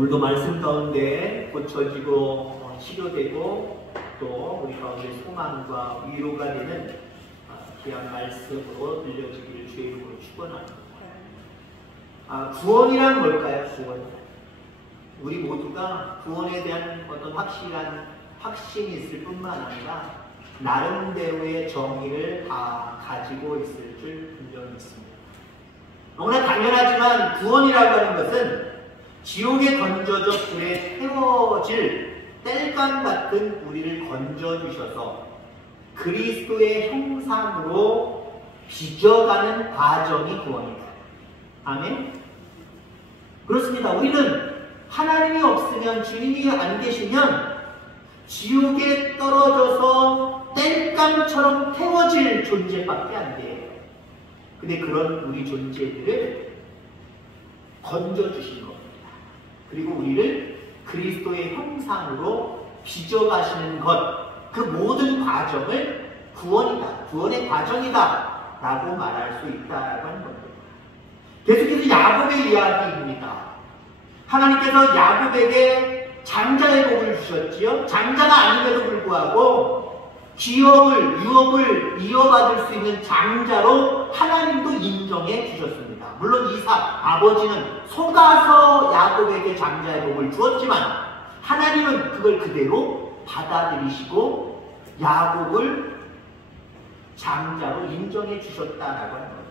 오늘도 말씀 가운데 고쳐지고 치료되고 또 우리 가운데 소망과 위로가 되는 귀한 말씀으로 들려지기를 주의 이름으로 축원합니다. 구원이란 뭘까요? 구원. 우리 모두가 구원에 대한 어떤 확실한 확신이 있을 뿐만 아니라 나름대로의 정의를 다 가지고 있을 줄 분명히 있습니다. 너무나 당연하지만 구원이라고 하는 것은 지옥에 던져져 불에 태워질 땔감 같은 우리를 건져주셔서 그리스도의 형상으로 빚어가는 과정이 구원입니다. 아멘? 그렇습니다. 우리는 하나님이 없으면, 주님이 안 계시면 지옥에 떨어져서 땔감처럼 태워질 존재밖에 안 돼요. 근데 그런 우리 존재들을 건져주신 겁니다. 그리고 우리를 그리스도의 형상으로 빚어가시는 것, 그 모든 과정을 구원이다, 구원의 과정이다 라고 말할 수 있다라고 하는 겁니다. 계속해서 야곱의 이야기입니다. 하나님께서 야곱에게 장자의 복을 주셨지요. 장자가 아님에도 불구하고 유업을 이어받을 수 있는 장자로 하나님도 인정해 주셨습니다. 물론 이삭 아버지는 속아서 야곱에게 장자의 복을 주었지만 하나님은 그걸 그대로 받아들이시고 야곱을 장자로 인정해 주셨다라고 하는 겁니다.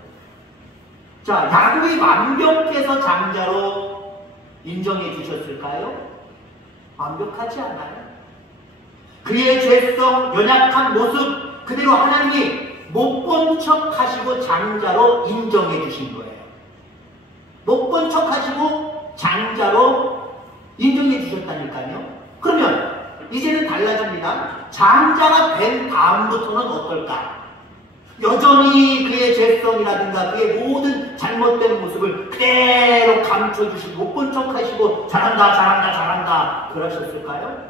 자, 야곱이 완벽해서 장자로 인정해 주셨을까요? 완벽하지 않아요. 그의 죄성, 연약한 모습 그대로 하나님이 못 본 척 하시고 장자로 인정해 주신 거예요. 못 본 척 하시고 장자로 인정해 주셨다니까요. 그러면 이제는 달라집니다. 장자가 된 다음부터는 어떨까? 여전히 그의 죄성이라든가 그의 모든 잘못된 모습을 그대로 감춰주시고 못 본 척 하시고 잘한다 그러셨을까요?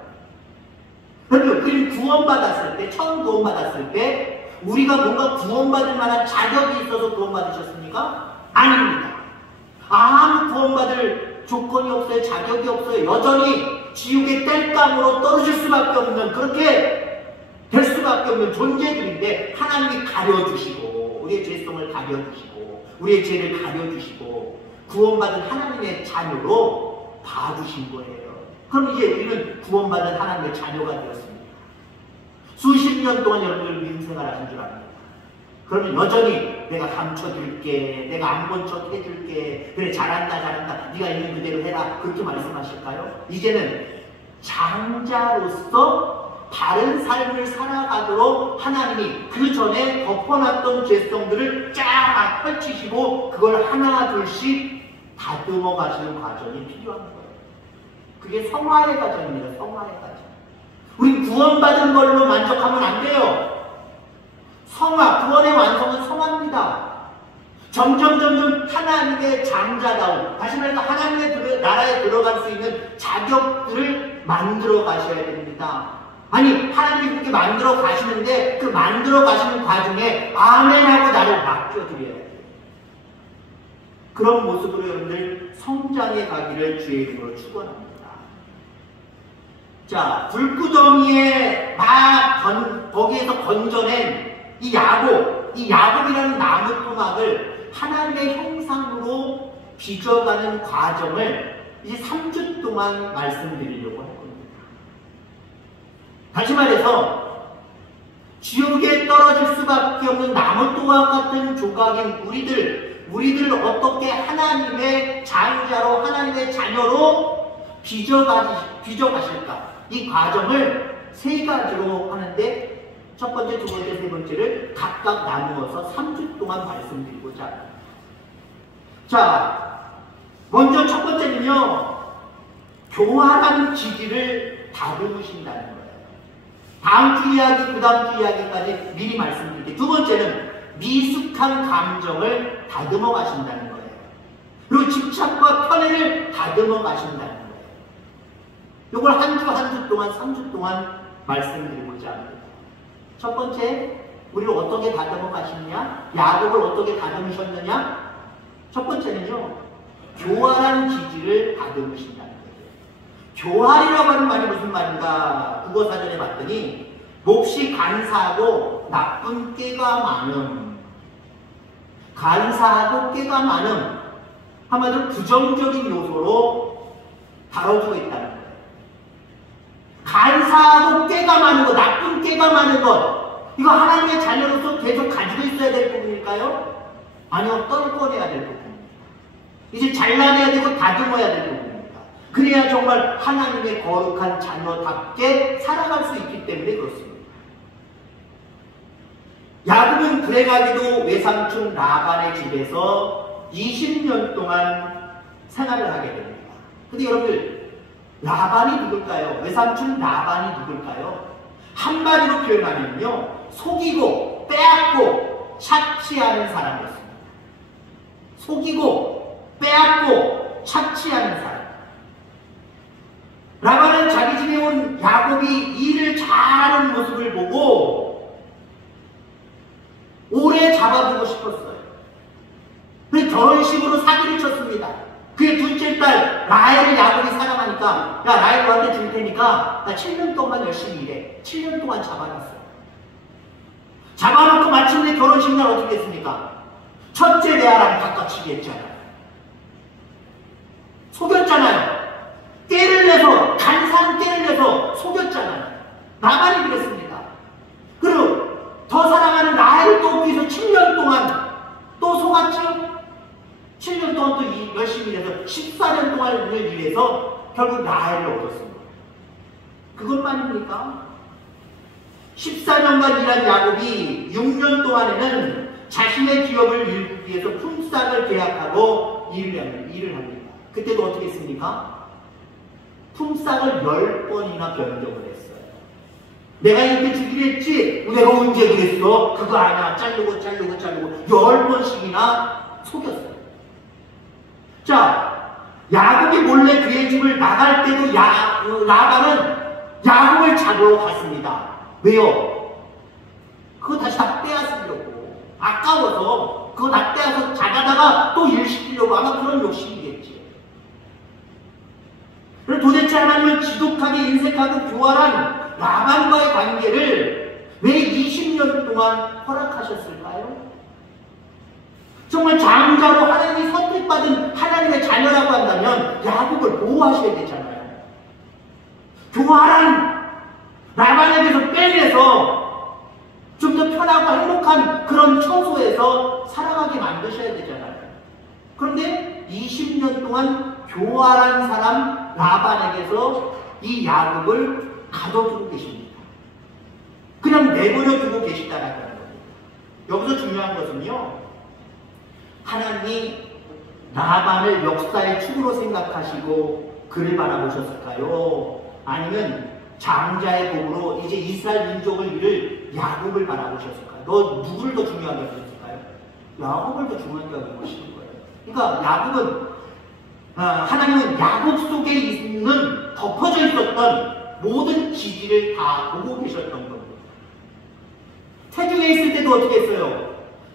그리고 구원받았을 때, 처음 구원받았을 때 우리가 뭔가 구원받을 만한 자격이 있어서 구원받으셨습니까? 아닙니다. 아무 구원받을 조건이 없어요. 자격이 없어요. 여전히 지옥의 땔감으로 떨어질 수밖에 없는, 그렇게 될 수밖에 없는 존재들인데 하나님이 가려주시고 우리의 죄성을 가려주시고 우리의 죄를 가려주시고 구원받은 하나님의 자녀로 봐주신 거예요. 그럼 이제 우리는 구원받은 하나님의 자녀가 되었습니다. 수십 년 동안 여러분들 민생활 하신 줄 압니다. 그러면 여전히 내가 감춰줄게, 내가 안 본 척 해줄게, 그래 잘한다 네가 있는 그대로 해라, 그렇게 말씀하실까요? 이제는 장자로서 바른 삶을 살아가도록 하나님이 그 전에 덮어놨던 죄성들을 쫙 펼치시고 그걸 하나 둘씩 다듬어 가시는 과정이 필요한 거예요. 그게 성화의 과정입니다. 성화의 과정. 우리 구원받은 걸로 만족하면 안 돼요. 성화, 구원의 완성은 성화입니다. 점점 하나님의 장자다운, 다시 말해서 하나님의 나라에 들어갈 수 있는 자격들을 만들어 가셔야 됩니다. 아니, 하나님이 그렇게 만들어 가시는데 그 만들어 가시는 과정에 아멘하고 나를 맡겨드려야 돼요. 그런 모습으로 여러분들 성장해 가기를 주의 이름으로 축원합니다. 자, 불구덩이에 거기에서 건져낸 이 야곱이라는 나무 토막을 하나님의 형상으로 빚어가는 과정을 이제 3주 동안 말씀드리려고 할 겁니다. 다시 말해서 지옥에 떨어질 수밖에 없는 나무 토막 같은 조각인 우리들을 어떻게 하나님의 장자로, 하나님의 자녀로 빚어가실까? 이 과정을 세 가지로 하는데 첫 번째, 두 번째, 세 번째를 각각 나누어서 3주 동안 말씀드리고자 합니다. 자, 먼저 첫 번째는요, 교활한 지기를 다듬으신다는 거예요. 다음 주 이야기, 그 다음 주 이야기까지 미리 말씀드릴게요. 두 번째는 미숙한 감정을 다듬어 가신다는 거예요. 그리고 집착과 편애를 다듬어 가신다는 거예요. 이걸 한 주 동안, 3주 동안 말씀드리고자 합니다. 첫 번째, 우리를 어떻게 다듬어 가시느냐? 야곱을 어떻게 다듬으셨느냐? 첫 번째는요, 교활한 기질을 다듬으신다는 거예요. 교활이라고 하는 말이 무슨 말인가 국어사전에 봤더니 몹시 간사하고 나쁜 꾀가 많음. 간사하고 꾀가 많음. 한마디로 부정적인 요소로 다뤄주고 있다는 거예요. 간사하고 꾀가 많은 것, 나쁜 꾀가 많은 것, 이거 하나님의 자녀로서 계속 가지고 있어야 될 부분일까요? 아니요, 떨궈내야 될 부분입니다. 이제 잘라내야 되고 다듬어야 될 부분입니다. 그래야 정말 하나님의 거룩한 자녀답게 살아갈 수 있기 때문에 그렇습니다. 야곱은 그래가지고 외삼촌 라반의 집에서 20년 동안 생활을 하게 됩니다. 근데 여러분들, 라반이 누굴까요? 외삼촌 라반이 누굴까요? 한마디로 표현하면요, 속이고 빼앗고 착취하는 사람이었습니다. 속이고 빼앗고 착취하는 사람. 라반은 자기 집에 온 야곱이 일을 잘하는 모습을 보고 오래 잡아두고 싶었어요. 그래서 결혼식으로 사기를 쳤습니다. 그의 둘째 딸 라헬을 야곱이 사랑하니까, 야, 라헬 너한테 줄 테니까 나 7년 동안 열심히 일해. 7년 동안 잡아놨어요. 잡아놓고 마침내 결혼식 날 어떻게 했습니까? 첫째 레아랑 바꿔치기 했잖아요. 속였잖아요. 떼를 내서, 간사한 떼를 내서 속였잖아요. 라반이 그랬습니다. 그리고 더 사랑하는 라헬을 또 위해서 7년 동안 또 속았죠? 7년 동안 또 열심히 일해서 14년 동안을 일해서 결국 라헬을 얻었습니다. 그것만입니까? 14년간 일한 야곱이 6년 동안에는 자신의 기업을 이루기 위해서 품삯을 계약하고 일을 합니다. 그때도 어떻게 했습니까? 품삯을 10번이나 변경을 했어요. 내가 이렇게 주기로 했지? 내가 언제 그랬어? 그거 아니야. 자르고 10번씩이나 속였어요. 자, 야곱이 몰래 그의 집을 나갈 때도 라반은 야곱을 잡으러 갔습니다. 왜요? 그거 다시 다 빼앗으려고. 아까워서 그거 다 빼앗아서 잡아다가 또 일 시키려고 아마 그런 욕심이겠지. 그럼 도대체 하나님은 지독하게 인색하고 교활한 라반과의 관계를 왜 20년 동안 허락하셨을까요? 정말 장자로 하나님이 선택받은 하나님의 자녀라고 한다면 야곱을 보호하셔야 되잖아요. 교활한 라반에게서 빼내서 좀 더 편하고 행복한 그런 처소에서 살아가게 만드셔야 되잖아요. 그런데 20년 동안 교활한 사람 라반에게서 이 야곱을 가둬두고 계십니다. 그냥 내버려 두고 계시다라는 겁니다. 여기서 중요한 것은요, 하나님이 라반을 역사의 축으로 생각하시고 그를 바라보셨을까요? 아니면 장자의 복으로 이제 이스라엘 민족을 이룰 야곱을 바라보셨을까요? 너 누구를 더 중요하게 여기셨을까요? 야곱을 더 중요하게 여기신 거예요. 그러니까 야곱은 하나님은 야곱 속에 있는 덮어져 있었던 모든 기질을 다 보고 계셨던 겁니다. 태중에 있을 때도 어떻게 했어요?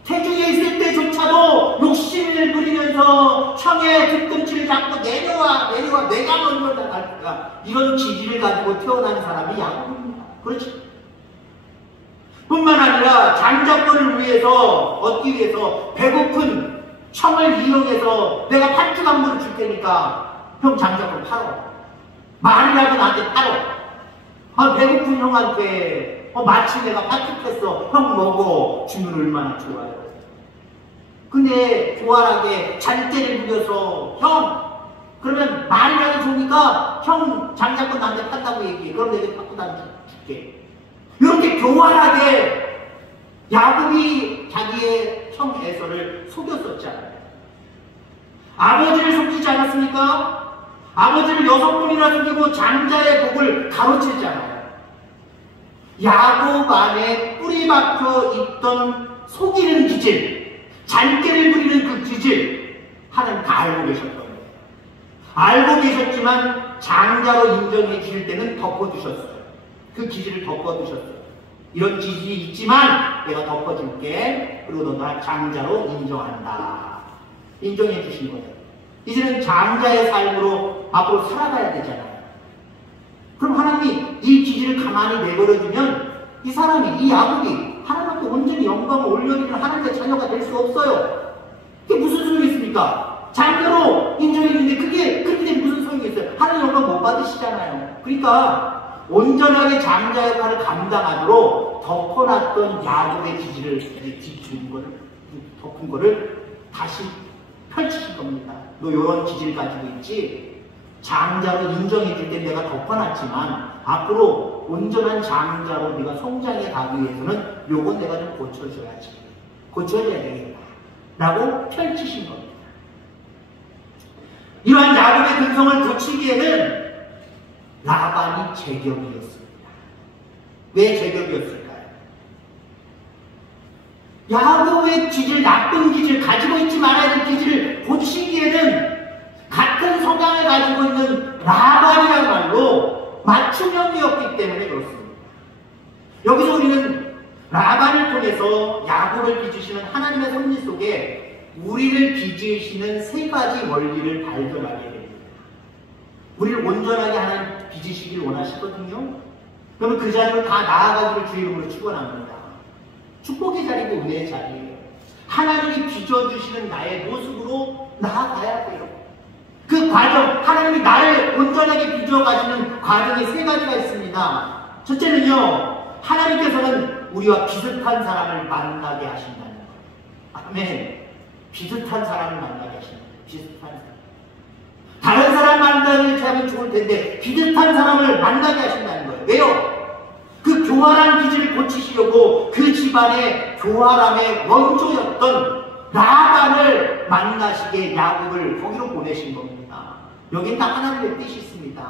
태중에 있을 때조차도 욕심을 부리면서 형의 뒤꿈치를 잡고 내려와 내가 먼저 나갈 거야. 이런 기질을 가지고 태어난 사람이 야곱입니다. 그렇지? 뿐만 아니라 장자권을 위해서 얻기 위해서 배고픈 형을 이용해서 내가 팥죽 한 그릇 줄 테니까 형 장자권 팔어. 말이라도 나한테 팔어. 배고픈 형한테 마치 내가 팥죽했어. 형 먹어. 주면 얼마나 좋아요. 근데 교활하게 잔대를 부려서 형 그러면 말이라도 좋으니까 형 장자권 나한테 판다고 얘기해. 그럼 내가 갖고 다니 줄게. 이렇게 교활하게 야곱이 자기의 형 에서를 속였었잖아요. 아버지를 속이지 않았습니까? 아버지를 6번이나 속이고 장자의 복을 가로챘잖아요. 야곱 안에 뿌리 박혀 있던 속이는 기질, 잔꾀를 부리는 그 기질, 하나님 다 알고 계셨던 거예요. 알고 계셨지만 장자로 인정해 주실 때는 덮어주셨어요. 그 기질을 덮어주셨어요. 이런 기질이 있지만 내가 덮어줄게. 그리고 너가 장자로 인정한다. 인정해 주신 거예요. 이제는 장자의 삶으로 앞으로 살아가야 되잖아요. 그럼 하나님이 이 기질을 가만히 내버려두면 이 사람이, 이 야곱이 하나님께 온전히 영광을 올려드리는 하나님의 자녀가 될 수 없어요. 그게 무슨 소용이 있습니까? 장녀로 인정했는데 그게 무슨 소용이 있어요? 하나님 영광 못 받으시잖아요. 그러니까 온전하게 장자 역할을 감당하도록 덮어놨던 야곱의 기질을 덮은 거를 다시 펼치신 겁니다. 너 이런 기질 가지고 있지? 장자로 인정해 줄 때 내가 덮어놨지만 앞으로 온전한 장자로 네가 성장해 가기 위해서는 요건 내가 좀 고쳐줘야지. 고쳐줘야 되겠다. 라고 펼치신 겁니다. 이러한 야곱의 근성을 고치기에는 라반이 제격이었습니다. 왜 제격이었을까요? 야곱의 기질, 나쁜 기질, 가지고 있지 말아야 될 기질을 고치기에는 같은 성향을 가지고 있는 라반이야말로 맞춤형이었기 때문에 그렇습니다. 여기서 우리는 라반을 통해서 야곱을 빚으시는 하나님의 섭리 속에 우리를 빚으시는 세 가지 원리를 발견하게 됩니다. 우리를 온전하게 하나님 빚으시길 원하시거든요. 그러면 그 자리로 다 나아가기를 주의 이름으로 축원합니다. 축복의 자리고 은혜의 자리예요. 하나님이 빚어주시는 나의 모습으로 나아가야 돼요. 그 과정, 하나님이 나를 온전하게 빚어가시는 과정이 세 가지가 있습니다. 첫째는요, 하나님께서는 우리와 비슷한 사람을 만나게 하신다는 거예요. 아멘. 비슷한 사람을 만나게 하신다. 비슷한 사람. 다른 사람 만나게 하면 좋을 텐데 비슷한 사람을 만나게 하신다는 거예요. 왜요? 그 교활한 기질을 고치시려고 그 집안의 교활함의 원조였던 라반을 만나시게 야곱을 거기로 보내신 겁니다. 여긴 다 하나님의 뜻이 있습니다.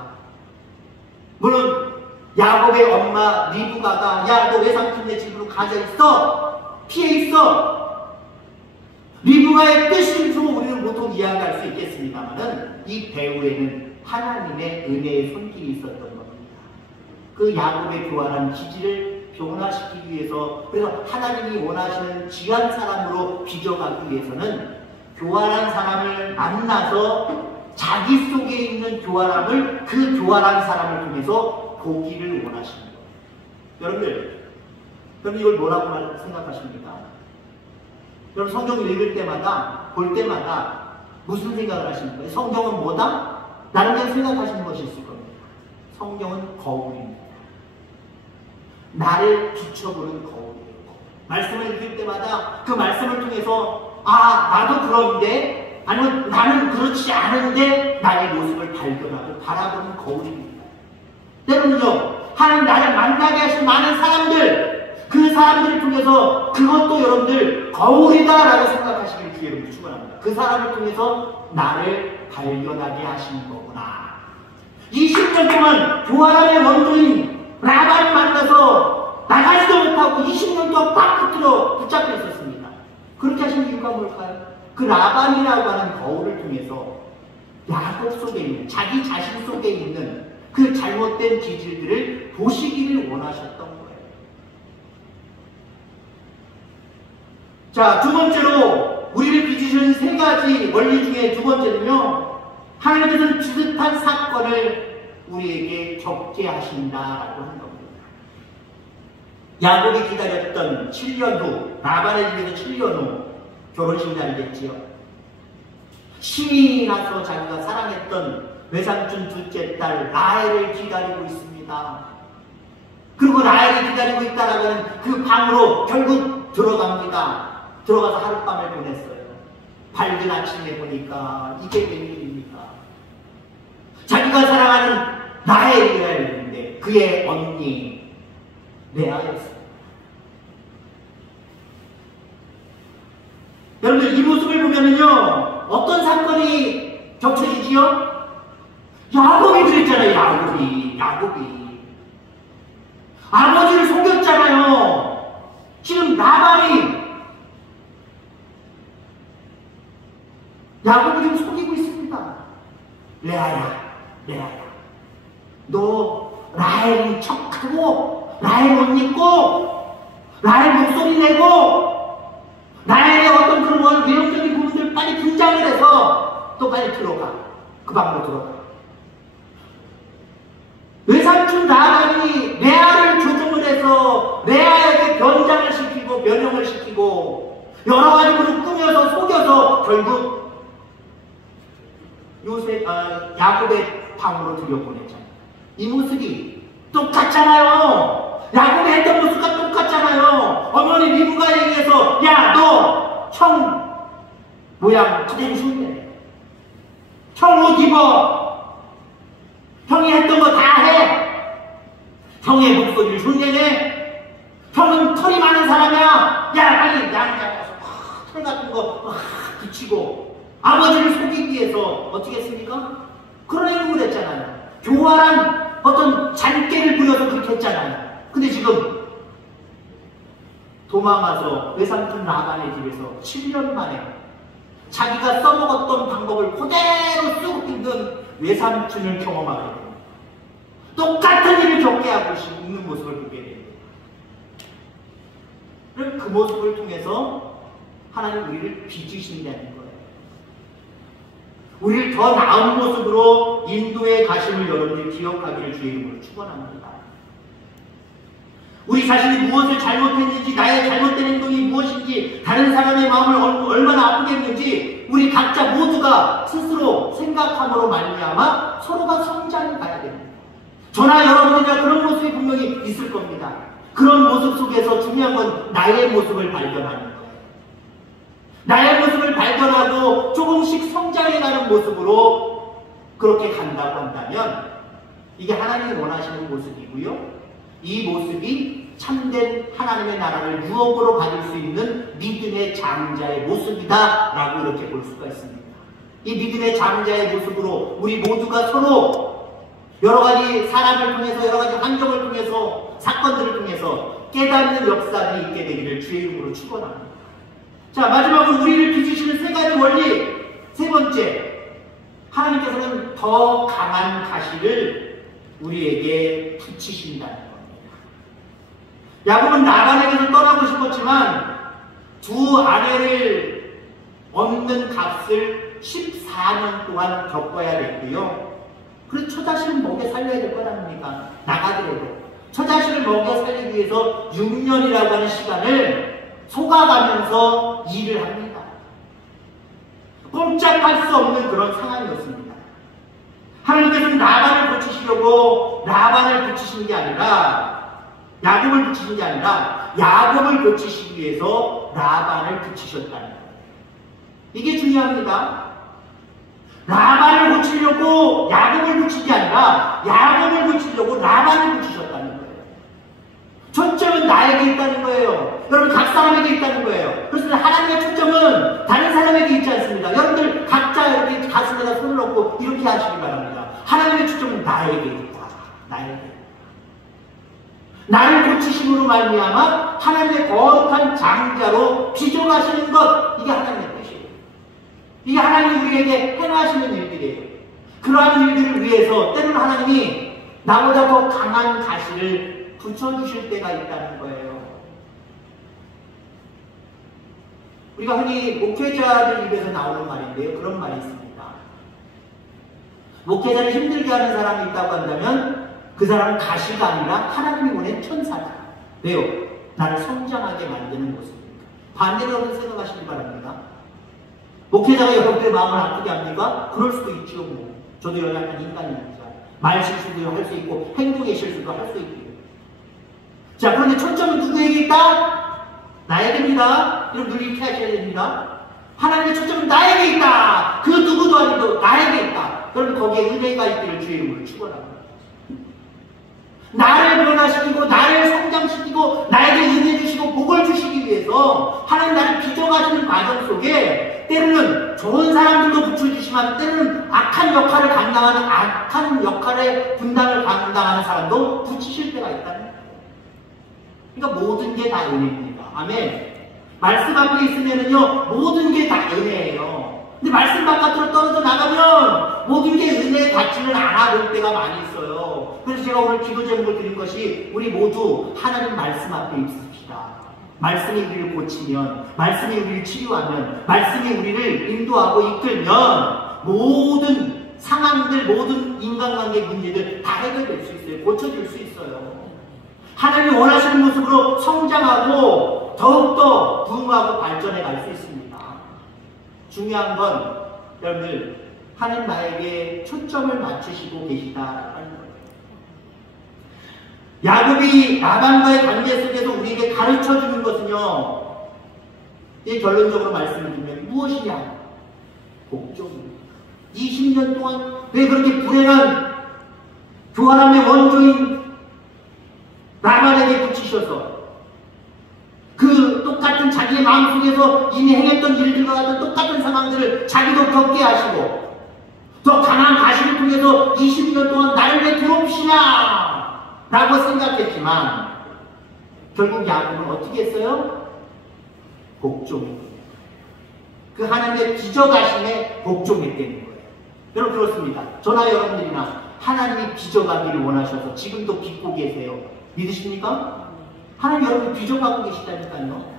물론 야곱의 엄마 리브가가 야, 너 외삼촌네 집으로 가져 있어. 피해 있어. 리브가의 뜻인 줄 우리는 보통 이해할 수 있겠습니다만은 이 배후에는 하나님의 은혜의 손길이 있었던 겁니다. 그 야곱의 교활한 기질을 변화시키기 위해서, 그래서 하나님이 원하시는 귀한 사람으로 빚어가기 위해서는 교활한 사람을 만나서 자기 속에 있는 교활함을 그 교활한 사람을 통해서 보기를 원하시는 거예요. 여러분들, 그럼 이걸 뭐라고 생각하십니까? 여러분 성경을 읽을 때마다, 볼 때마다 무슨 생각을 하십니까? 성경은 뭐다? 다른 데 생각하시는 것이 있을 겁니다. 성경은 거울입니다. 나를 비춰보는 거울이에요. 말씀을 읽을 때마다 그 말씀을 통해서 아, 나도 그런데, 아니면 나는 그렇지 않은데 나의 모습을 발견하고 바라보는 거울입니다. 때로는요, 하나님 나를 만나게 하신 많은 사람들, 그 사람들을 통해서 그것도 여러분들 거울이다라고 생각하시길 주의 이름으로 축원합니다. 그 사람을 통해서 나를 발견하게 하시는 거구나. 20년 동안 교활함의 원조인 라반을 만나서 나가지도 못하고 20년 동안 꽉 붙잡혀 있었습니다. 그렇게 하신 이유가 뭘까요? 그 라반이라고 하는 거울을 통해서 야곱 속에 있는, 자기 자신 속에 있는 그 잘못된 기질들을 보시기를 원하셨던 거예요. 자, 두 번째로 우리를 빚으시는 세 가지 원리 중에 두 번째는요, 하나님께서는 비슷한 사건을 우리에게 겪게 하신다라고 하는 겁니다. 야곱이 기다렸던 7년 후, 라반의 집에서 7년 후 결혼식이 알겠지요. 신이 나서 자기가 사랑했던 외삼촌 둘째 딸 라헬을 기다리고 있습니다. 그리고 라헬이 기다리고 있다라는 그 방으로 결국 들어갑니다. 들어가서 하룻밤을 보냈어요. 밝은 아침에 보니까 이게 웬일입니까? 자기가 사랑하는 라헬이라 했는데 그의 언니 레아였습니다. 여러분들 이 모습을 보면은요, 어떤 사건이 겹쳐지지요? 야곱이 그랬잖아요. 야곱이 아버지를 속였잖아요. 지금 라반이 야곱을 지금 속이고 있습니다. 레아야, 너 라헬인 척하고 라헬 옷 입고 라헬 목소리 내고 라헬의 어떤 그런 외형적인 부분들 빨리 등장을 해서 또 빨리 들어가. 그 방으로 들어가. 외삼촌 여러 가지로 꾸며서 속여서 결국 야곱의 방으로 들여보냈잖아요. 이 모습이 똑같잖아요. 야곱이 했던 모습과 똑같잖아요. 어머니 리브가에 의해서 야, 너 형 모양 그대로 흉내. 형 옷 입어. 형이 했던 거 다 해. 형의 목소리를 흉내내. 형은 털이 많은 사람이야. 야, 빨리 양 잡아서 털 같은 거 붙이고 아버지를 속이기 위해서 어떻게 했습니까? 그런 행동을 했잖아요. 교활한 어떤 잔꾀를 부려서 그렇게 했잖아요. 근데 지금 도망가서 외삼촌 라반의 집에서 7년 만에 자기가 써먹었던 방법을 그대로 쑥 읽은 외삼촌을 경험하게 됩니다. 똑같은 일을 겪게 하고 있는 모습을 보게 됩니다. 그럼 그 모습을 통해서 하나님 우리를 빚으신다는 거예요. 우리를 더 나은 모습으로 인도에 가심을 여러분들이 기억하기를 주의 이름으로 축원합니다. 우리 자신이 무엇을 잘못했는지, 나의 잘못된 행동이 무엇인지, 다른 사람의 마음을 얼마나 아프게 했는지 우리 각자 모두가 스스로 생각함으로 말미암아 서로가 성장해 가야 됩니다. 저나 여러분이나 그런 모습이 분명히 있을 겁니다. 그런 모습 속에서 중요한 건 나의 모습을 발견하는 거예요. 나의 모습을 발견하고 조금씩 성장해가는 모습으로 그렇게 간다고 한다면 이게 하나님이 원하시는 모습이고요. 이 모습이 참된 하나님의 나라를 유업으로 받을 수 있는 믿음의 장자의 모습이다 라고 이렇게 볼 수가 있습니다. 이 믿음의 장자의 모습으로 우리 모두가 서로 여러 가지 사람을 통해서, 여러 가지 환경을 통해서, 사건들을 통해서 깨닫는 역사들이 있게 되기를 주의 이름으로 축원합니다. 자, 마지막으로 우리를 빚으시는 세 가지 원리. 세 번째, 하나님께서는 더 강한 가시를 우리에게 붙이신다는 겁니다. 야곱은 라반에게서 떠나고 싶었지만 두 아내를 얻는 값을 14년 동안 겪어야 됐고요. 그래서 처자식을 먹여 살려야 될 거 아닙니까? 나가더라도 처자식을 먹여 살리기 위해서 6년이라고 하는 시간을 속아가면서 일을 합니다. 꼼짝할 수 없는 그런 상황이었습니다. 하나님께서는 라반을 고치시려고 라반을 고치신 게 아니라, 야곱을 고치신 게 아니라 야곱을 고치시기 위해서 라반을 고치셨다는 거예요. 이게 중요합니다. 라반을 고치려고 야곱을 고친 게 아니라 야곱을 고치려고 라반을 고치셨다는 거예요. 초점은 나에게 있다는 거예요. 여러분 각 사람에게 있다는 거예요. 그래서 하나님의 초점은 다른 사람에게 있지 않습니다. 여러분들 각자 이렇게 가슴에다 손을 얹고 이렇게 하시기 바랍니다. 하나님의 초점은 나에게 있다. 나에게. 나를 고치심으로 말미암아 하나님의 거룩한 장자로 빚어가시는 것, 이게 하나님의 뜻이에요. 이게 하나님이 우리에게 행하시는 일들이에요. 그러한 일들을 위해서 때로는 하나님이 나보다 더 강한 가시를 붙여주실 때가 있다는 거예요. 우리가 흔히 목회자들 입에서 나오는 말인데요. 그런 말이 있습니다. 목회자를 힘들게 하는 사람이 있다고 한다면 그 사람은 가시가 아니라 하나님이 보낸 천사다. 왜요? 나를 성장하게 만드는 모습입니다. 반대로 여러분 생각하시기 바랍니다. 목회자가 여러분들의 마음을 아프게 합니까? 그럴 수도 있죠. 뭐. 저도 연약한 인간입니다. 말 실수도 할 수 있고 행동의 실수도 할 수 있고요. 자, 그런데 초점은 누구에게 있다? 나에게입니다. 이런 늘 이렇게 하셔야 됩니다. 하나님의 초점은 나에게 있다. 그 누구도 아니고 나에게 있다. 여러분 거기에 은혜가 있기를 주의 이름으로 축원합니다. 나를 변화시키고 나를 성장시키고 나에게 은혜 주시고 복을 주시기 위해서 하나님 나를 빚어가시는 과정 속에 때로는 좋은 사람들도 붙여주시지만 때로는 악한 역할을 감당하는, 악한 역할의 분담을 감당하는 사람도 붙이실 때가 있다는 거예요. 그러니까 모든 게 다 은혜입니다. 아멘. 말씀 앞에 있으면은요 모든 게 다 은혜예요. 근데 말씀 바깥으로 떨어져 나가면 모든 게 은혜의 가치를 알아볼 때가 많이 있어요. 그래서 제가 오늘 기도 제목을 드린 것이 우리 모두 하나님 말씀 앞에 있읍시다. 말씀이 우리를 고치면, 말씀이 우리를 치유하면, 말씀이 우리를 인도하고 이끌면 모든 상황들, 모든 인간관계 문제들 다 해결될 수 있어요. 고쳐줄 수 있어요. 하나님이 원하시는 모습으로 성장하고 더욱더 부흥하고 발전해 갈 수 있습니다. 중요한 건 여러분들 하나님 나에게 초점을 맞추시고 계시다라는 거예요. 야곱이 라반과의 관계 속에서 우리에게 가르쳐주는 것은요, 이 결론적으로 말씀드리면 무엇이냐? 복종입니다. 20년 동안 왜 그렇게 불행한 교활함의 원조인 라반에게 붙이셔서 그 똑같은 자기의 마음속에서 이미 행했던 일들과 같은 똑같은 상황들을 자기도 겪게 하시고 더 강한 가시를 통해서 20년 동안 나를 왜 괴롭히시나 라고 생각했지만 결국 야곱은 어떻게 했어요? 복종입니다. 그 하나님의 빚어가심에 복종했다는 거예요. 여러분 그렇습니다. 저나 여러분들이나 하나님이 빚어가기를 원하셔서 지금도 빚고 계세요. 믿으십니까? 하나님 여러분 빚어가고 계시다니까요.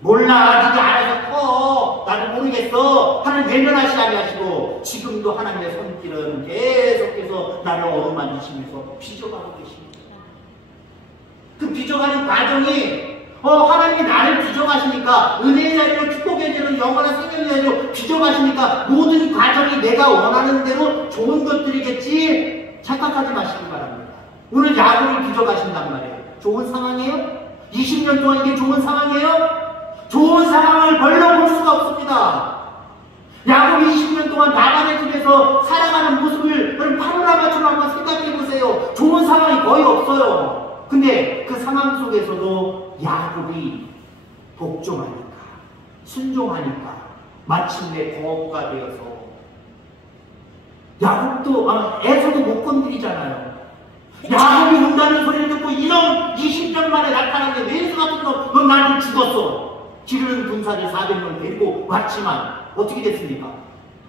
몰라, 네가 알아서 커, 나도 모르겠어. 하나님 외면하시지 아니하시고 지금도 하나님의 손길은 계속해서 나를 어루만지시면서 빚어가고 계십니다. 그 빚어가는 과정이 하나님이 나를 빚어가시니까 은혜의 자리로 축복의 자리로 영원한 생명의 자리로 빚어가시니까 모든 과정이 내가 원하는 대로 좋은 것들이겠지 착각하지 마시기 바랍니다. 오늘 야곱을 빚어가신단 말이에요. 좋은 상황이에요? 20년 동안 이게 좋은 상황이에요? 좋은 상황을 별로 볼 수가 없습니다. 야곱이 20년 동안 라반의 집에서 살아가는 모습을 여러분 파노라마처럼 한번 생각해 보세요. 좋은 상황이 거의 없어요. 근데 그 상황 속에서도 야곱이 복종하니까, 순종하니까 마침내 거부가 되어서 야곱도 에서도 못 건드리잖아요. 야곱이 운다는 소리를 듣고 이놈 20년 만에 나타났는데 왼수 같은 놈 나한테 죽었어. 기르는 군사를 400명 데리고 왔지만 어떻게 됐습니까?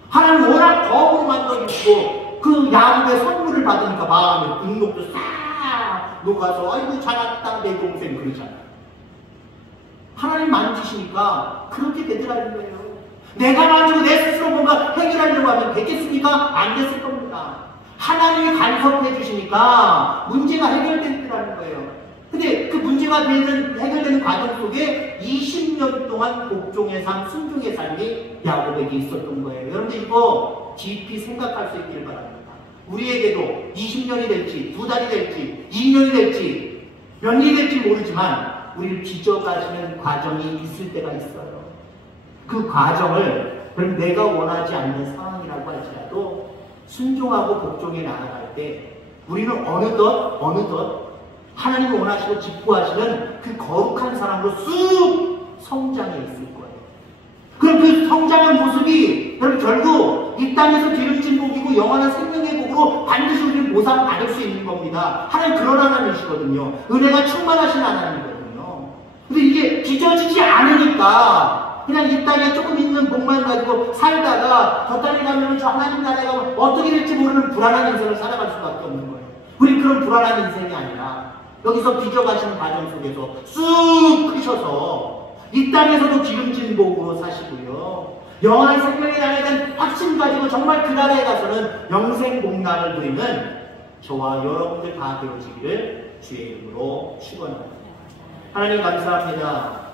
하나님 워낙 거부로 만들어주시고 그 야곱의 선물을 받으니까 마음에 분노도 싹 녹아서 아이고 잘났다 내 동생 그러잖아요. 하나님 만지시니까 그렇게 되더라는 거예요. 내가 만지고 내 스스로 뭔가 해결하려고 하면 되겠습니까? 안 됐을 겁니다. 하나님이 간섭해 주시니까 문제가 해결되더라는 거예요. 근데 그 문제가 해결되는 과정 속에 20년 동안 복종의 삶, 순종의 삶이 야곱에게 있었던 거예요. 여러분들 이거 깊이 생각할 수 있기를 바랍니다. 우리에게도 20년이 될지, 2달이 될지, 2년이 될지, 몇 년이 될지 모르지만 우리를 빚어가시는 과정이 있을 때가 있어요. 그 과정을 내가 원하지 않는 상황이라고 할지라도 순종하고 복종해 나아갈 때 우리는 어느덧 하나님이 원하시고 기뻐하시는 그 거룩한 사람으로 쑥 성장해 있을 거예요. 그럼 그 성장한 모습이 여러분 결국 이 땅에서 기름진 복이고 영원한 생명의 복으로 반드시 우리는 보상받을 수 있는 겁니다. 하나님 그런 하나님이시거든요. 은혜가 충만하신 하나님이거든요. 근데 이게 빚어지지 않으니까 그냥 이 땅에 조금 있는 복만 가지고 살다가 저 땅에 가면 저 하나님 나라에 가면 어떻게 될지 모르는 불안한 인생을 살아갈 수밖에 없는 거예요. 우리 그런 불안한 인생이 아니라 여기서 빚어가시는 과정 속에서 쑥 크셔서 이 땅에서도 기름진 복으로 사시고요. 영원한 생명의 나라에 대한 확신 가지고 정말 그 나라에 가서는 영생 복락을 누리는 저와 여러분들 다 되어지기를 주의 이름으로 축원합니다. 하나님 감사합니다.